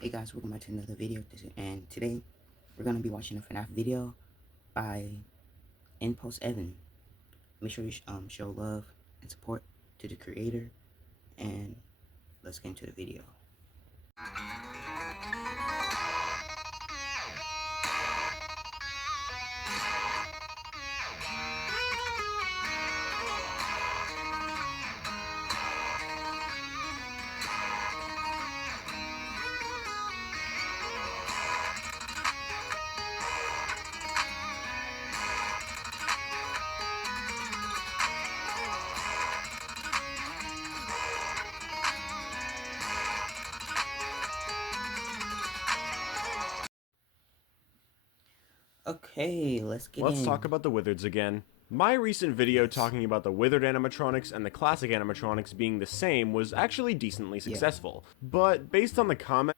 Hey guys, welcome back to another video, and today we're going to be watching a FNAF video by Inpost Evan. Make sure you show love and support to the creator, and let's get into the video. Okay, let's get in. Let's talk about the Withereds again. My recent video talking about the Withered animatronics and the classic animatronics being the same was actually decently successful, but based on the comment,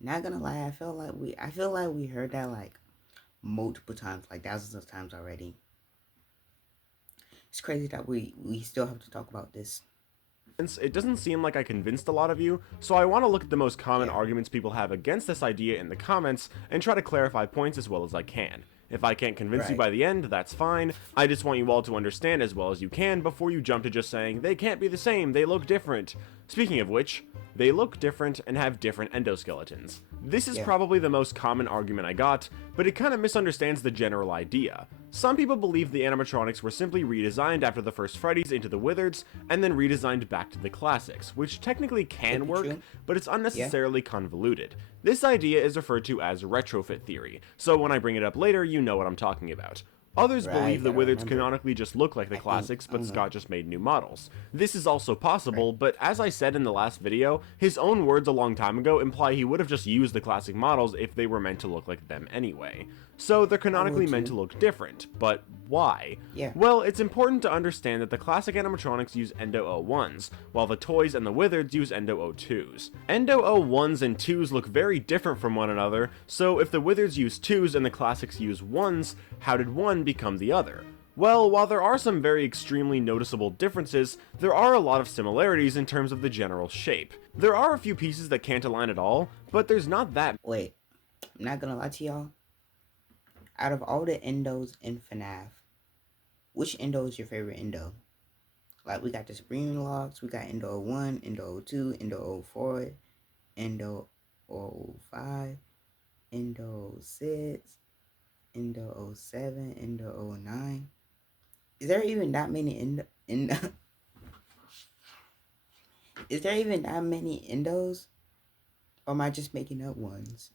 Not gonna lie, I feel like we heard that like multiple times, like thousands of times already. It's crazy that we still have to talk about this. it doesn't seem like I convinced a lot of you, so I want to look at the most common arguments people have against this idea in the comments and try to clarify points as well as I can. If I can't convince you by the end, that's fine. I just want you all to understand as well as you can before you jump to just saying, they can't be the same, they look different. Speaking of which, they look different and have different endoskeletons. This is probably the most common argument I got, but it kind of misunderstands the general idea. Some people believe the animatronics were simply redesigned after the first Freddy's into the Withereds, and then redesigned back to the classics, which technically can work, but it's unnecessarily convoluted. This idea is referred to as retrofit theory, so when I bring it up later, you know what I'm talking about. Others believe the Withereds canonically just look like the classics, but Scott just made new models. This is also possible, but as I said in the last video, his own words a long time ago imply he would have just used the classic models if they were meant to look like them anyway. So they're canonically meant to look different, but why? Well, it's important to understand that the classic animatronics use Endo 01s, while the toys and the Withereds use Endo 02s. Endo 01s and 2s look very different from one another, so if the Withereds use 2s and the classics use 1s, how did one become the other? Well, while there are some very extremely noticeable differences, there are a lot of similarities in terms of the general shape. There are a few pieces that can't align at all, but there's not that. Wait, I'm not gonna lie to y'all. Out of all the endos in FNAF, which endo is your favorite endo? Like, we got the Supreme Locks, we got Endo 01, Endo 02, Endo 04, Endo 05, Endo 06, Endo 07, Endo 09. Is there even that many Is there even that many endos? Or am I just making up ones?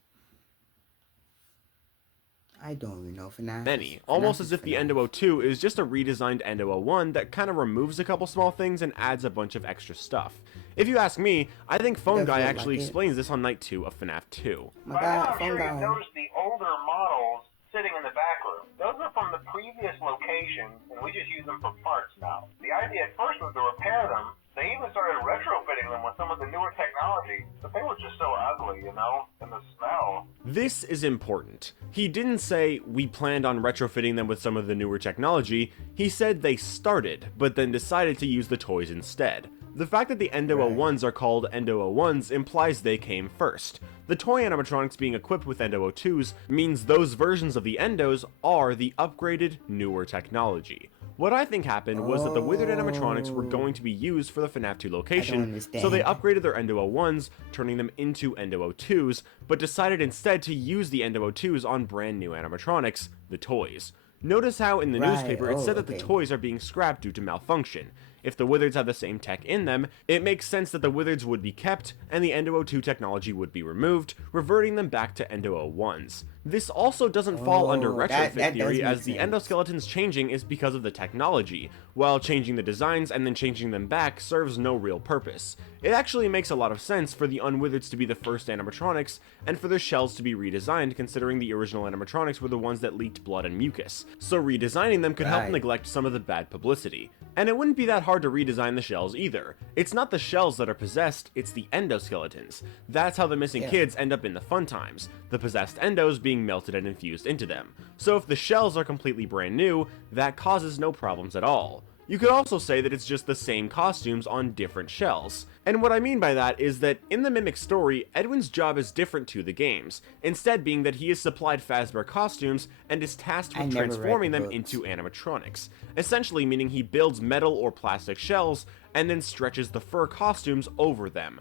I don't even know FNAF. Many, almost as if the Endo 02 is just a redesigned Endo 01 that kind of removes a couple small things and adds a bunch of extra stuff. If you ask me, I think Phone Guy actually explains this on night 2 of FNAF 2. My God, I'm sure you've noticed the older models sitting in the back room. Those are from the previous location, and we just use them for parts now. The idea at first was to repair them. They even started retrofitting them with some of the newer technology, but they were just so ugly, you know, and the smell. This is important. He didn't say, we planned on retrofitting them with some of the newer technology, he said they started, but then decided to use the toys instead. The fact that the Endo 01s are called Endo 01s implies they came first. The toy animatronics being equipped with Endo 02s means those versions of the Endos are the upgraded, newer technology. What I think happened was that the Withered animatronics were going to be used for the FNAF 2 location, so they upgraded their Endo 01s, turning them into Endo 02s, but decided instead to use the Endo 02s on brand new animatronics, the toys. Notice how in the newspaper it said that the toys are being scrapped due to malfunction. If the Withereds have the same tech in them, it makes sense that the Withereds would be kept, and the Endo 02 technology would be removed, reverting them back to Endo 01s. This also doesn't fall under retrofit theory, as the endoskeletons changing is because of the technology, while changing the designs and then changing them back serves no real purpose. It actually makes a lot of sense for the Unwithereds to be the first animatronics, and for their shells to be redesigned considering the original animatronics were the ones that leaked blood and mucus, so redesigning them could help neglect some of the bad publicity. And it wouldn't be that hard to redesign the shells either. It's not the shells that are possessed, it's the endoskeletons. That's how the missing kids end up in the fun times, the possessed endos being melted and infused into them. So if the shells are completely brand new, that causes no problems at all. You could also say that it's just the same costumes on different shells. And what I mean by that is that in the Mimic story, Edwin's job is different to the games, instead being that he is supplied Fazbear costumes and is tasked I with never read transforming the them books. into animatronics, essentially meaning he builds metal or plastic shells and then stretches the fur costumes over them.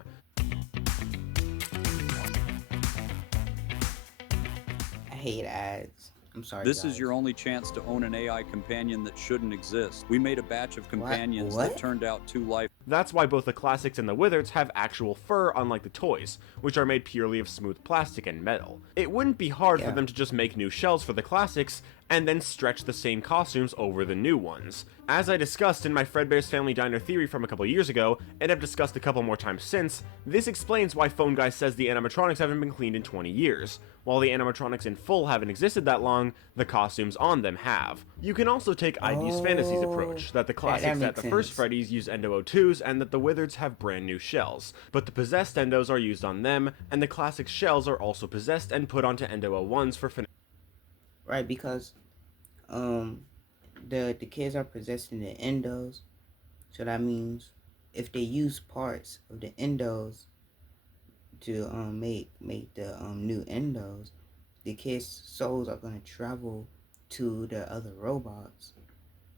I hate ads. I'm sorry, This guys. is your only chance to own an AI companion that shouldn't exist. We made a batch of companions What? that turned out too lifeless. That's why both the classics and the Withereds have actual fur, unlike the toys, which are made purely of smooth plastic and metal. It wouldn't be hard for them to just make new shells for the classics and then stretch the same costumes over the new ones. As I discussed in my Fredbear's Family Diner theory from a couple years ago, and have discussed a couple more times since, this explains why Phone Guy says the animatronics haven't been cleaned in 20 years. While the animatronics in full haven't existed that long, the costumes on them have. You can also take ID's Fantasies approach, that the classics at the first Freddy's use Endo 02s and that the Withereds have brand new shells, but the possessed Endos are used on them, and the classic shells are also possessed and put onto Endo 01s for FNAF. Right, because the kids are possessing the endos, so that means if they use parts of the endos to make the new endos, the kids' souls are gonna travel to the other robots,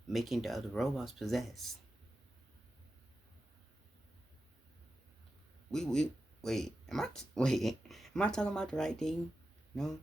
making the other robots possessed. Wait. Am I talking about the right thing? No.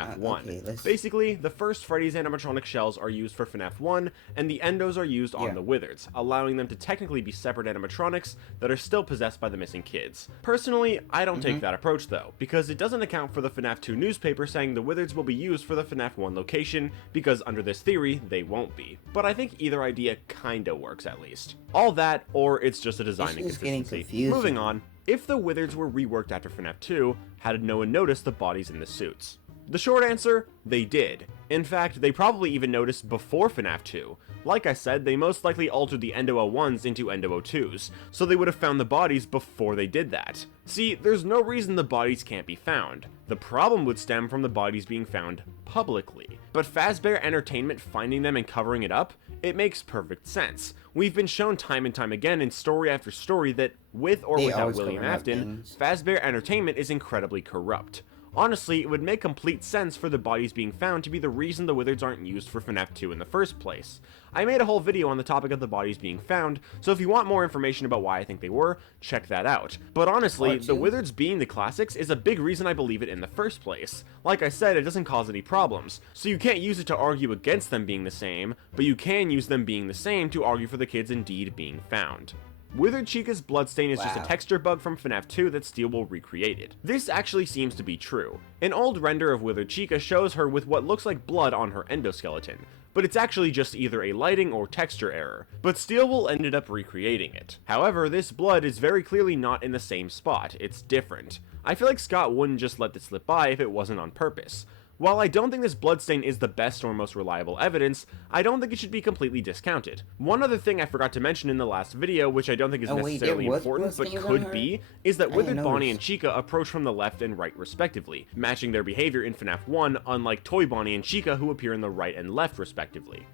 FNAF 1. Okay, Basically, the first Freddy's animatronic shells are used for FNAF 1, and the Endos are used on the Withereds, allowing them to technically be separate animatronics that are still possessed by the missing kids. Personally, I don't take that approach though, because it doesn't account for the FNAF 2 newspaper saying the Withereds will be used for the FNAF 1 location, because under this theory, they won't be. But I think either idea kinda works at least. All that, or it's just a design inconsistency. Moving on, if the Withereds were reworked after FNAF 2, how did no one notice the bodies in the suits? The short answer, they did. In fact, they probably even noticed before FNAF 2. Like I said, they most likely altered the Endo 01s into Endo 02s, so they would have found the bodies before they did that. See, there's no reason the bodies can't be found. The problem would stem from the bodies being found publicly. But Fazbear Entertainment finding them and covering it up? It makes perfect sense. We've been shown time and time again in story after story that, with or without William Afton, Fazbear Entertainment is incredibly corrupt. Honestly, it would make complete sense for the bodies being found to be the reason the Withereds aren't used for FNAF 2 in the first place. I made a whole video on the topic of the bodies being found, so if you want more information about why I think they were, check that out. But honestly, the Withereds being the classics is a big reason I believe it in the first place. Like I said, it doesn't cause any problems, so you can't use it to argue against them being the same, but you can use them being the same to argue for the kids indeed being found. Withered Chica's bloodstain is just a texture bug from FNAF 2 that Steel will recreated. This actually seems to be true. An old render of Withered Chica shows her with what looks like blood on her endoskeleton, but it's actually just either a lighting or texture error, but Steel will ended up recreating it. However, this blood is very clearly not in the same spot, it's different. I feel like Scott wouldn't just let this slip by if it wasn't on purpose. While I don't think this bloodstain is the best or most reliable evidence, I don't think it should be completely discounted. One other thing I forgot to mention in the last video, which I don't think is necessarily important, but could be, is that Withered Bonnie and Chica approach from the left and right respectively, matching their behavior in FNAF 1, unlike Toy Bonnie and Chica who appear in the right and left respectively.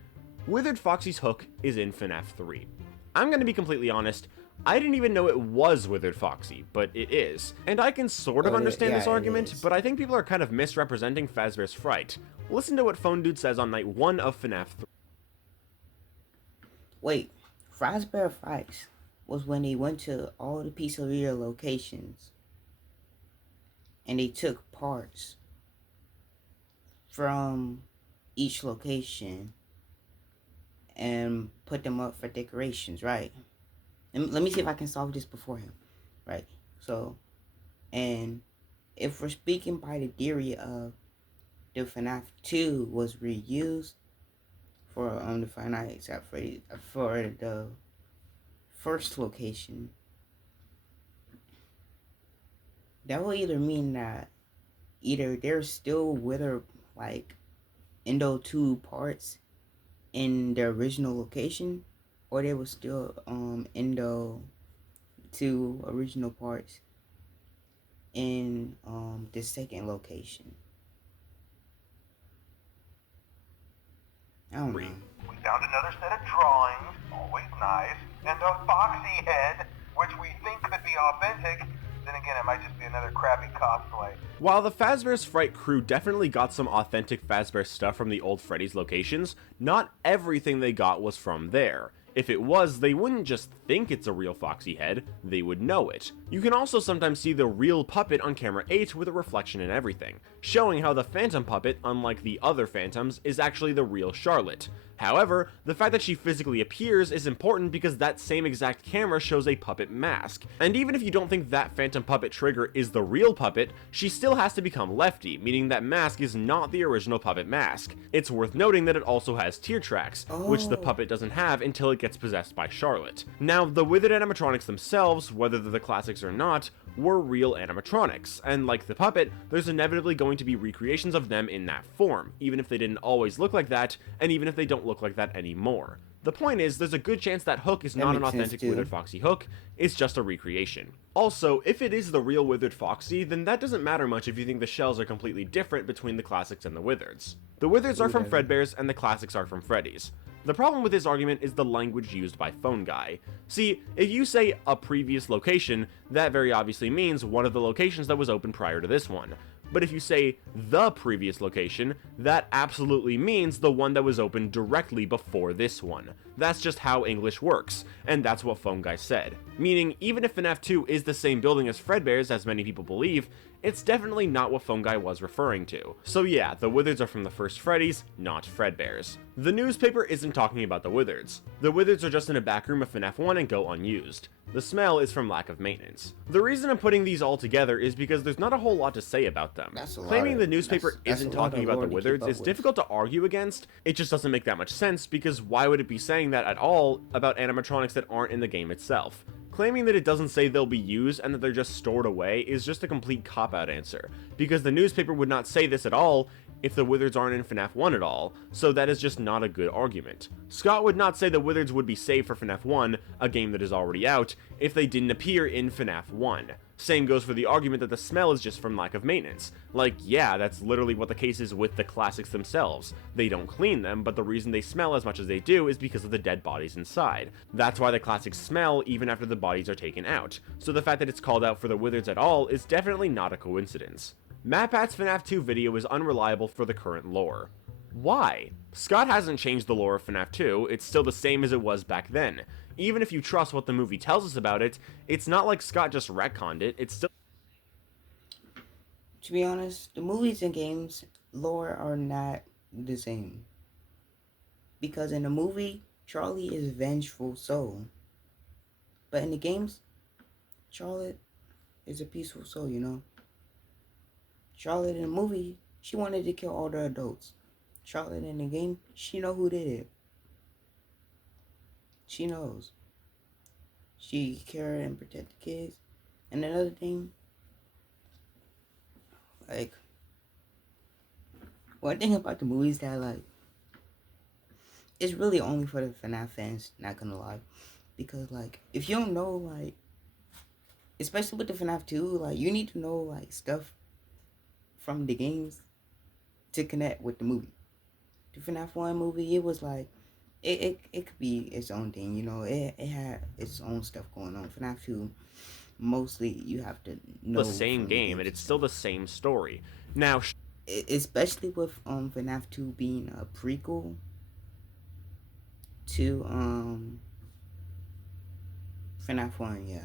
Withered Foxy's hook is in FNAF 3. I'm gonna be completely honest, I didn't even know it was Withered Foxy, but it is. And I can sort of understand this argument, but I think people are kind of misrepresenting Fazbear's fright. Listen to what Phone Dude says on night 1 of FNAF 3. Wait, Fazbear Frights was when they went to all the pizzeria locations and they took parts from each location and put them up for decorations, right? Let me see if I can solve this before him, right? So, and if we're speaking by the theory of the FNAF 2 was reused for the Five Nights at Freddy's for the first location, that will either mean that either there's still Wither like Endo 2 parts in the original location, or there was still Endo 2 original parts in the second location. I don't know. We found another set of drawings, always nice, and a foxy head. which we think could be authentic. Then again, it might just be another crappy cosplay. While the Fazbear's Fright crew definitely got some authentic Fazbear stuff from the old Freddy's locations, not everything they got was from there. If it was, they wouldn't just think it's a real Foxy head, they would know it. You can also sometimes see the real puppet on camera 8 with a reflection and everything, showing how the Phantom puppet, unlike the other Phantoms, is actually the real Charlotte. However, the fact that she physically appears is important because that same exact camera shows a puppet mask. And even if you don't think that Phantom puppet Trigger is the real puppet, she still has to become Lefty, meaning that mask is not the original puppet mask. It's worth noting that it also has tear tracks, which the puppet doesn't have until it gets possessed by Charlotte. Now, the Withered animatronics themselves, whether they're the classics or not, were real animatronics, and like the puppet, there's inevitably going to be recreations of them in that form, even if they didn't always look like that, and even if they don't look like that anymore. The point is, there's a good chance that Hook is not an authentic Withered Foxy Hook, it's just a recreation. Also, if it is the real Withered Foxy, then that doesn't matter much if you think the shells are completely different between the classics and the Withereds. The Withereds are from Fredbear's, and the classics are from Freddy's. The problem with this argument is the language used by Phone Guy. See, if you say a previous location, that very obviously means one of the locations that was open prior to this one. But if you say the previous location, that absolutely means the one that was open directly before this one. That's just how English works, and that's what Phone Guy said. Meaning, even if FNAF 2 is the same building as Fredbear's, as many people believe, it's definitely not what Phone Guy was referring to. So yeah, the Withereds are from the first Freddy's, not Fredbear's. The newspaper isn't talking about the Withereds. The Withereds are just in a back room of FNAF 1 and go unused. The smell is from lack of maintenance. The reason I'm putting these all together is because there's not a whole lot to say about them. Claiming the newspaper isn't talking about the Withereds is difficult to argue against. It just doesn't make that much sense, because why would it be saying that at all about animatronics that aren't in the game itself? Claiming that it doesn't say they'll be used and that they're just stored away is just a complete cop-out answer, because the newspaper would not say this at all if the Withereds aren't in FNAF 1 at all, so that is just not a good argument. Scott would not say the Withereds would be saved for FNAF 1, a game that is already out, if they didn't appear in FNAF 1. Same goes for the argument that the smell is just from lack of maintenance. Like, yeah, that's literally what the case is with the classics themselves. They don't clean them, but the reason they smell as much as they do is because of the dead bodies inside. That's why the classics smell even after the bodies are taken out. So the fact that it's called out for the Withereds at all is definitely not a coincidence. MatPat's FNAF 2 video is unreliable for the current lore. Why? Scott hasn't changed the lore of FNAF 2, it's still the same as it was back then. Even if you trust what the movie tells us about it, it's not like Scott just retconned it, it's still... To be honest, the movies and games lore are not the same. Because in the movie, Charlie is a vengeful soul. But in the games, Charlotte is a peaceful soul, you know? Charlotte in the movie, she wanted to kill all the adults. Charlotte in the game, she know who did it. She knows. She care and protect the kids. And another thing, like, one thing about the movies that, like, it's really only for the FNAF fans, not gonna lie. Because, like, if you don't know, like, especially with the FNAF 2, like, you need to know, like, stuff from the games to connect with the movie. The FNAF 1 movie, it was like, it could be its own thing, you know. It had its own stuff going on. FNAF 2, mostly you have to know the same game, and it's still the same story. Now, especially with FNAF 2 being a prequel to FNAF 1, yeah.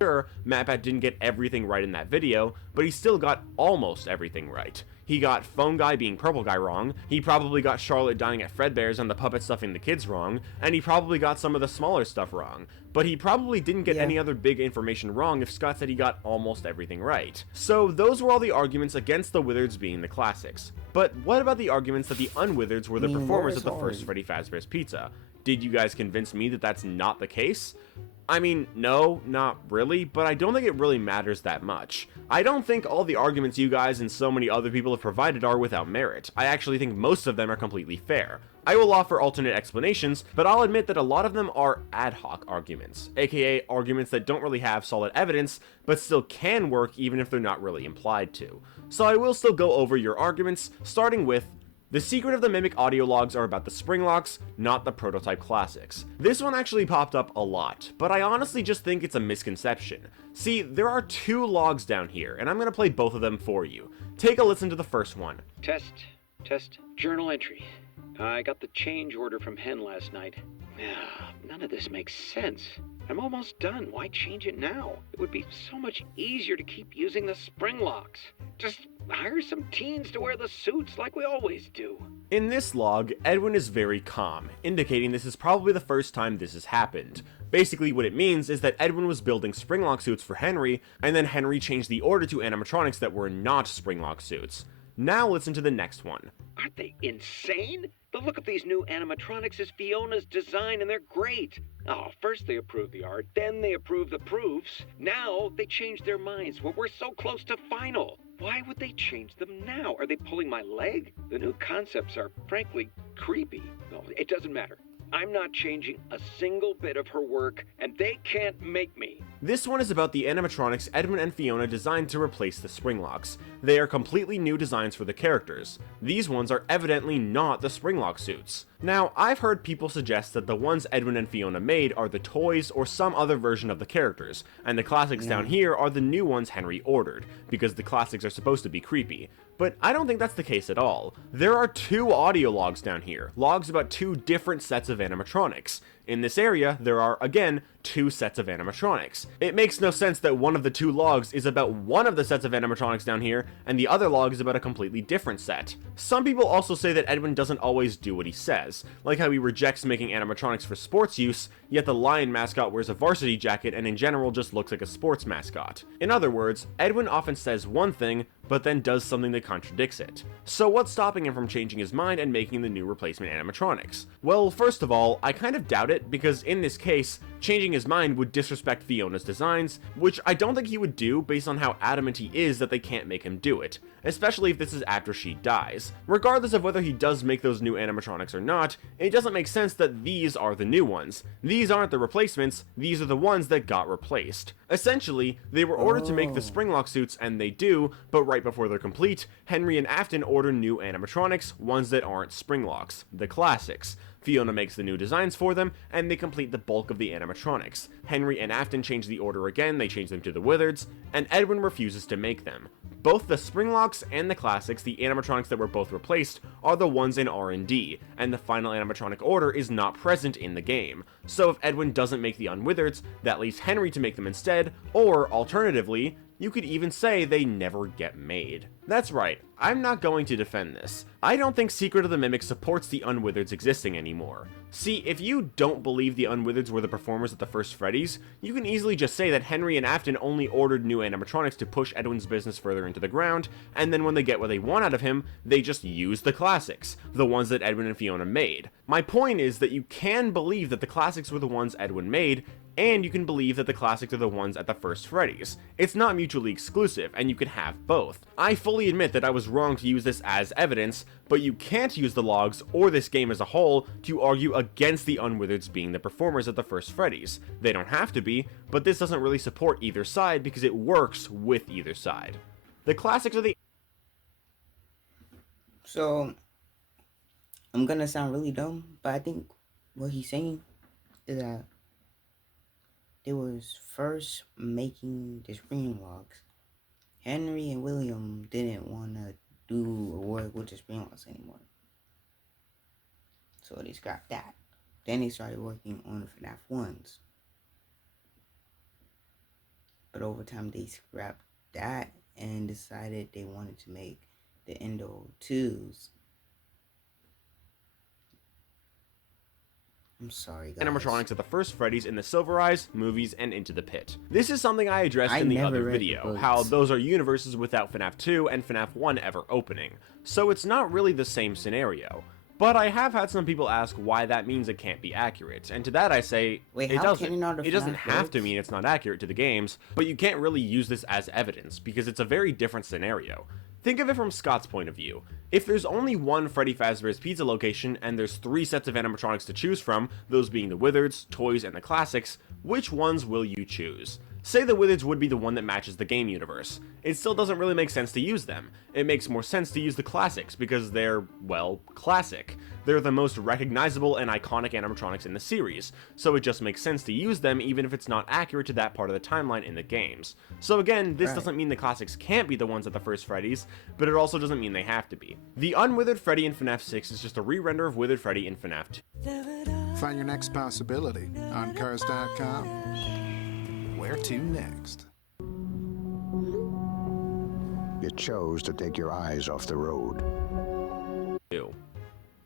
Sure, MatPat didn't get everything right in that video, but he still got almost everything right. He got Phone Guy being Purple Guy wrong, he probably got Charlotte dying at Fredbear's and the puppet stuffing the kids wrong, and he probably got some of the smaller stuff wrong. But he probably didn't get any other big information wrong if Scott said he got almost everything right. So those were all the arguments against the Withereds being the classics. But what about the arguments that the Unwithereds were the performers of the first Freddy Fazbear's Pizza? Did you guys convince me that that's not the case? I mean, no, not really, but I don't think it really matters that much. I don't think all the arguments you guys and so many other people have provided are without merit. I actually think most of them are completely fair. I will offer alternate explanations, but I'll admit that a lot of them are ad hoc arguments, aka arguments that don't really have solid evidence, but still can work even if they're not really implied to. So I will still go over your arguments, starting with The Secret of the Mimic audio logs are about the Springlocks, not the prototype classics. This one actually popped up a lot, but I honestly just think it's a misconception. See, there are 2 logs down here, and I'm gonna play both of them for you. Take a listen to the first one. Test, journal entry. I got the change order from Hen last night. None of this makes sense. I'm almost done. Why change it now? It would be so much easier to keep using the spring locks. Just hire some teens to wear the suits like we always do. In this log, Edwin is very calm, indicating this is probably the first time this has happened. Basically what it means is that Edwin was building springlock suits for Henry, and then Henry changed the order to animatronics that were not springlock suits. Now listen to the next one. Aren't they insane? The look of these new animatronics is Fiona's design, and they're great. Oh, first they approve the art, then they approve the proofs. Now they change their minds when we're so close to final. Why would they change them now? Are they pulling my leg? The new concepts are, frankly, creepy. No, it doesn't matter. I'm not changing a single bit of her work, and they can't make me. This one is about the animatronics Edwin and Fiona designed to replace the Springlocks. They are completely new designs for the characters. These ones are evidently not the Springlock suits. Now, I've heard people suggest that the ones Edwin and Fiona made are the toys or some other version of the characters, and the classics down here are the new ones Henry ordered, because the classics are supposed to be creepy. But I don't think that's the case at all. There are 2 audio logs down here, logs about 2 different sets of animatronics. In this area, there are, again, 2 sets of animatronics. It makes no sense that one of the 2 logs is about one of the sets of animatronics down here, and the other log is about a completely different set. Some people also say that Edwin doesn't always do what he says, like how he rejects making animatronics for sports use, yet the lion mascot wears a varsity jacket and in general just looks like a sports mascot. In other words, Edwin often says one thing, but then does something that contradicts it. So what's stopping him from changing his mind and making the new replacement animatronics? Well, first of all, I kind of doubt it, because in this case, changing his mind would disrespect Fiona's designs, which I don't think he would do based on how adamant he is that they can't make him do it, especially if this is after she dies. Regardless of whether he does make those new animatronics or not, it doesn't make sense that these are the new ones. These aren't the replacements, these are the ones that got replaced. Essentially, they were ordered to make the Springlock suits, and they do, but right before they're complete, Henry and Afton order new animatronics, ones that aren't Springlocks, the classics. Fiona makes the new designs for them, and they complete the bulk of the animatronics. Henry and Afton change the order again, they change them to the Withereds, and Edwin refuses to make them. Both the Springlocks and the classics, the animatronics that were both replaced, are the ones in R&D, and the final animatronic order is not present in the game. So if Edwin doesn't make the Unwithereds, that leaves Henry to make them instead, or alternatively, you could even say they never get made. That's right, I'm not going to defend this. I don't think Secret of the Mimic supports the Unwithereds existing anymore. See, if you don't believe the Unwithereds were the performers at the first Freddy's, you can easily just say that Henry and Afton only ordered new animatronics to push Edwin's business further into the ground, and then when they get what they want out of him, they just use the classics, the ones that Edwin and Fiona made. My point is that you can believe that the classics were the ones Edwin made, and you can believe that the classics are the ones at the first Freddy's. It's not mutually exclusive, and you can have both. I fully admit that I was wrong to use this as evidence, but you can't use the logs, or this game as a whole, to argue against the Unwithereds being the performers at the first Freddy's. They don't have to be, but this doesn't really support either side because it works with either side. The classics are the... So, I'm gonna sound really dumb, but I think what he's saying is that they was first making the screen logs. Henry and William didn't want to do or work with the screen logs anymore. So they scrapped that. Then they started working on the FNAF 1s. But over time they scrapped that and decided they wanted to make the Endo 2s. I'm sorry, guys. Animatronics at the first Freddy's in the Silver Eyes, movies, and Into the Pit. This is something I addressed in the other video, how those are universes without FNAF 2 and FNAF 1 ever opening, so it's not really the same scenario. But I have had some people ask why that means it can't be accurate, and to that I say, it doesn't have to mean it's not accurate to the games, but you can't really use this as evidence, because it's a very different scenario. Think of it from Scott's point of view. If there's only one Freddy Fazbear's Pizza location and there's 3 sets of animatronics to choose from, those being the Withereds, Toys, and the Classics, which ones will you choose? Say the Withereds would be the one that matches the game universe. It still doesn't really make sense to use them. It makes more sense to use the classics because they're, well, classic. They're the most recognizable and iconic animatronics in the series, so it just makes sense to use them even if it's not accurate to that part of the timeline in the games. So again, this doesn't mean the classics can't be the ones at the first Freddy's, but it also doesn't mean they have to be. The unwithered Freddy in FNAF 6 is just a re-render of Withered Freddy in FNAF 2. Find your next possibility on Cars.com. Where to next? You chose to take your eyes off the road.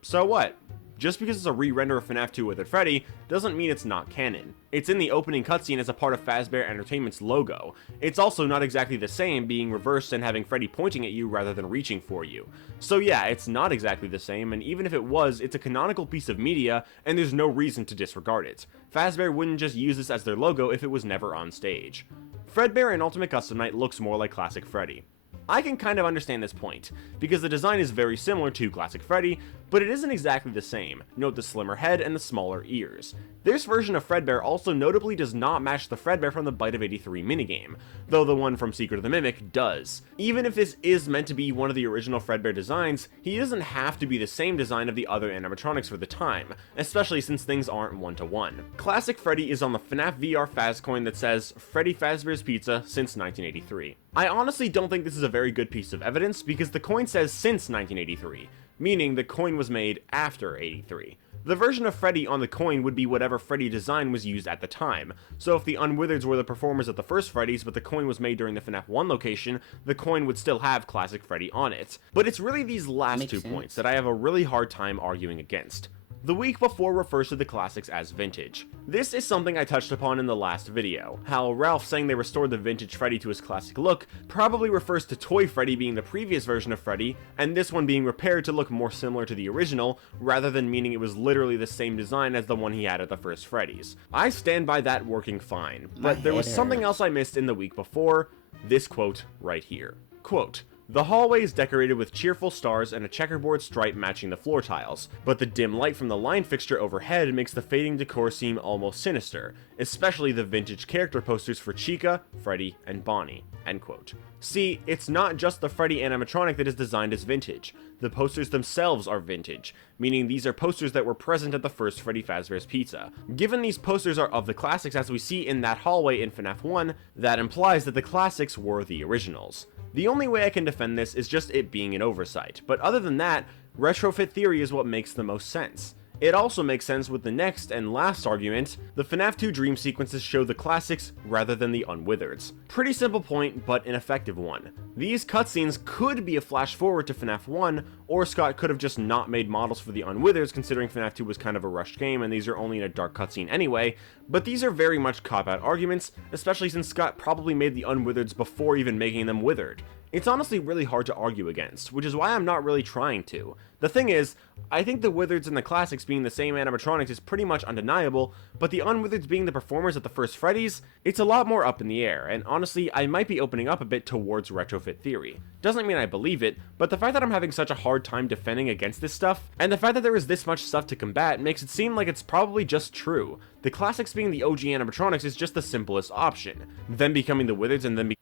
So what? Just because it's a re-render of FNAF 2 Withered Freddy doesn't mean it's not canon. It's in the opening cutscene as a part of Fazbear Entertainment's logo. It's also not exactly the same, being reversed and having Freddy pointing at you rather than reaching for you. So yeah, it's not exactly the same, and even if it was, it's a canonical piece of media, and there's no reason to disregard it. Fazbear wouldn't just use this as their logo if it was never on stage. Fredbear in Ultimate Custom Night looks more like Classic Freddy. I can kind of understand this point, because the design is very similar to Classic Freddy, but it isn't exactly the same. Note the slimmer head and the smaller ears. This version of Fredbear also notably does not match the Fredbear from the Bite of 83 minigame, though the one from Secret of the Mimic does. Even if this is meant to be one of the original Fredbear designs, he doesn't have to be the same design of the other animatronics for the time, especially since things aren't one-to-one. Classic Freddy is on the FNAF VR Faz coin that says, Freddy Fazbear's Pizza since 1983. I honestly don't think this is a very good piece of evidence because the coin says since 1983, meaning the coin was made after 83. The version of Freddy on the coin would be whatever Freddy design was used at the time, so if the Unwithereds were the performers at the first Freddy's but the coin was made during the FNAF 1 location, the coin would still have Classic Freddy on it. But it's really these last two points that I have a really hard time arguing against. The week before refers to the classics as vintage. This is something I touched upon in the last video. How Ralph saying they restored the vintage Freddy to his classic look probably refers to Toy Freddy being the previous version of Freddy, and this one being repaired to look more similar to the original, rather than meaning it was literally the same design as the one he had at the first Freddy's. I stand by that working fine, but there was something else I missed in the week before, this quote right here. Quote, "The hallway is decorated with cheerful stars and a checkerboard stripe matching the floor tiles, but the dim light from the line fixture overhead makes the fading decor seem almost sinister, especially the vintage character posters for Chica, Freddy, and Bonnie." End quote. See, it's not just the Freddy animatronic that is designed as vintage. The posters themselves are vintage, meaning these are posters that were present at the first Freddy Fazbear's Pizza. Given these posters are of the classics as we see in that hallway in FNAF 1, that implies that the classics were the originals. The only way I can defend this is just it being an oversight, but other than that, retrofit theory is what makes the most sense. It also makes sense with the next and last argument, the FNAF 2 dream sequences show the classics rather than the Unwithereds. Pretty simple point, but an effective one. These cutscenes could be a flash forward to FNAF 1, or Scott could have just not made models for the Unwithereds considering FNAF 2 was kind of a rushed game and these are only in a dark cutscene anyway, but these are very much cop-out arguments, especially since Scott probably made the Unwithereds before even making them withered. It's honestly really hard to argue against, which is why I'm not really trying to. The thing is, I think the Withereds and the classics being the same animatronics is pretty much undeniable, but the Unwithereds being the performers at the first Freddy's, it's a lot more up in the air, and honestly, I might be opening up a bit towards retrofit theory. Doesn't mean I believe it, but the fact that I'm having such a hard time defending against this stuff, and the fact that there is this much stuff to combat makes it seem like it's probably just true. The classics being the OG animatronics is just the simplest option. Them becoming the Withereds and then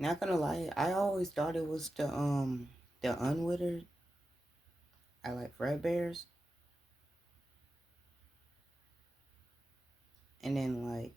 Not gonna lie, I always thought it was the unwithered. I like Fredbears. And then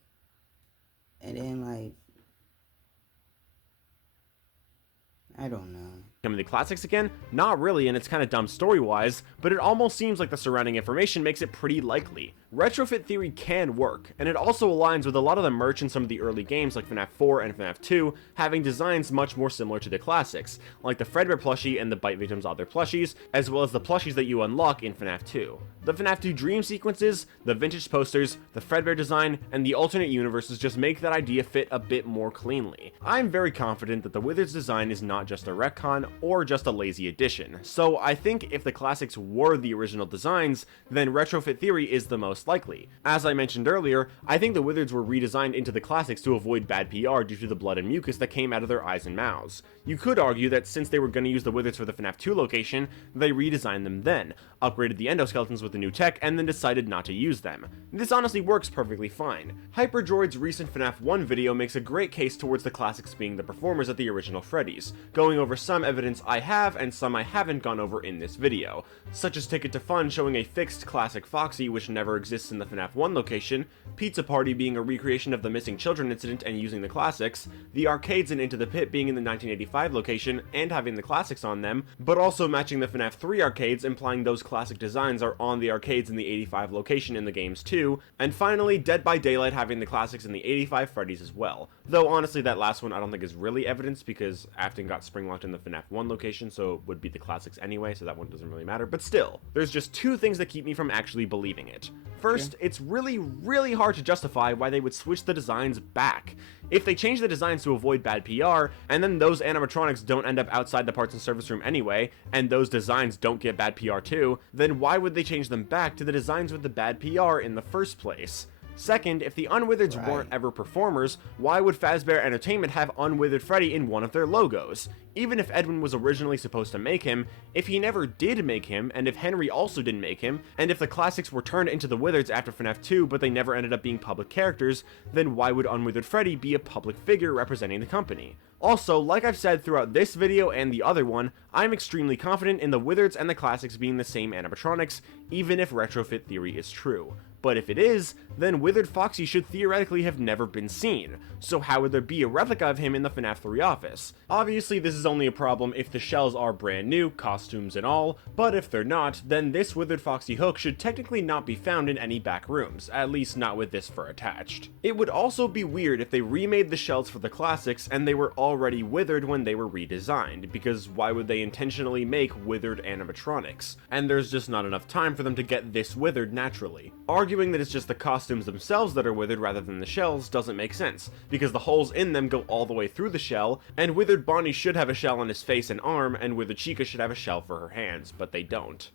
I don't know. Becoming the classics again? Not really, and it's kinda dumb story-wise, but it almost seems like the surrounding information makes it pretty likely. Retrofit theory can work, and it also aligns with a lot of the merch in some of the early games like FNAF 4 and FNAF 2 having designs much more similar to the classics, like the Fredbear plushie and the Bite Victims other plushies, as well as the plushies that you unlock in FNAF 2. The FNAF 2 dream sequences, the vintage posters, the Fredbear design, and the alternate universes just make that idea fit a bit more cleanly. I'm very confident that the Withereds design is not just a retcon or just a lazy addition. So I think if the classics were the original designs, then retrofit theory is the most likely. As I mentioned earlier, I think the Withereds were redesigned into the classics to avoid bad PR due to the blood and mucus that came out of their eyes and mouths. You could argue that since they were going to use the Withereds for the FNAF 2 location, they redesigned them then, upgraded the endoskeletons with the new tech, and then decided not to use them. This honestly works perfectly fine. Hyperdroid's recent FNAF 1 video makes a great case towards the classics being the performers at the original Freddy's, going over some evidence I have and some I haven't gone over in this video, such as Ticket to Fun showing a fixed classic Foxy which never exists in the FNAF 1 location, Pizza Party being a recreation of the missing children incident and using the classics, the arcades in Into the Pit being in the 1985 location and having the classics on them, but also matching the FNAF 3 arcades, implying those classic designs are on the arcades in the 85 location in the games too, and finally Dead by Daylight having the classics in the 85 Freddy's as well. Though honestly that last one I don't think is really evidence because Afton got springlocked in the FNAF 1 location, so it would be the classics anyway, so that one doesn't really matter, but still, there's just two things that keep me from actually believing it. First, it's really hard to justify why they would switch the designs back. If they change the designs to avoid bad PR, and then those animatronics don't end up outside the parts and service room anyway, and those designs don't get bad PR too, then why would they change them back to the designs with the bad PR in the first place? Second, if the Unwithereds weren't ever performers, why would Fazbear Entertainment have Unwithered Freddy in one of their logos? Even if Edwin was originally supposed to make him, if he never did make him, and if Henry also didn't make him, and if the classics were turned into the Withereds after FNAF 2 but they never ended up being public characters, then why would Unwithered Freddy be a public figure representing the company? Also, like I've said throughout this video and the other one, I'm extremely confident in the Withereds and the classics being the same animatronics, even if retrofit theory is true. But if it is, then Withered Foxy should theoretically have never been seen, so how would there be a replica of him in the FNAF 3 office? Obviously this is only a problem if the shells are brand new, costumes and all, but if they're not, then this Withered Foxy hook should technically not be found in any back rooms, at least not with this fur attached. It would also be weird if they remade the shells for the classics and they were already withered when they were redesigned, because why would they intentionally make withered animatronics? And there's just not enough time for them to get this withered naturally. Arguing that it's just the costumes themselves that are withered rather than the shells doesn't make sense, because the holes in them go all the way through the shell, and withered Bonnie should have a shell on his face and arm, and withered Chica should have a shell for her hands, but they don't.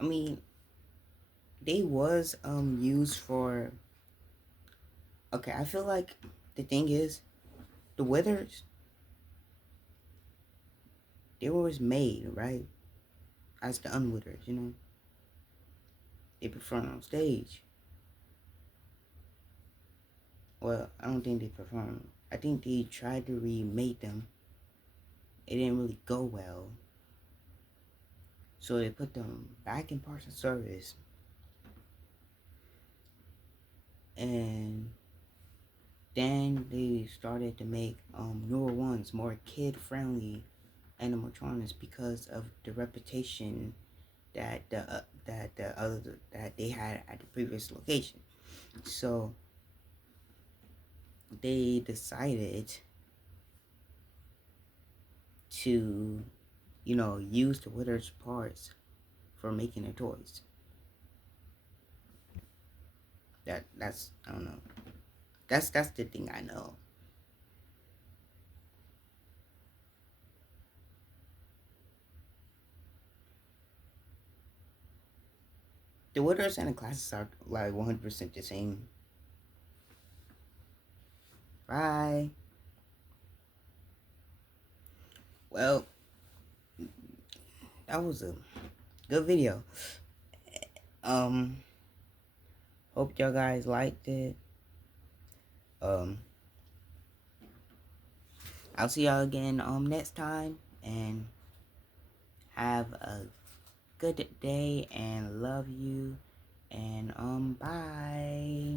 I mean, they was used for... Okay, I feel like the thing is, the Withers, they were made, right, as the Unwithers, you know? They perform on stage. Well, I don't think they performed. I think they tried to remake them. It didn't really go well. So they put them back in parts of service. And then they started to make newer ones, more kid-friendly animatronics because of the reputation that that they had at the previous location. So they decided to, you know, use the Wither's parts for making their toys. That's I don't know. That's the thing I know. The Withers and the classes are like 100% the same. Bye. Well, that was a good video. Hope y'all guys liked it. I'll see y'all again next time, and have a good day and love you, and bye.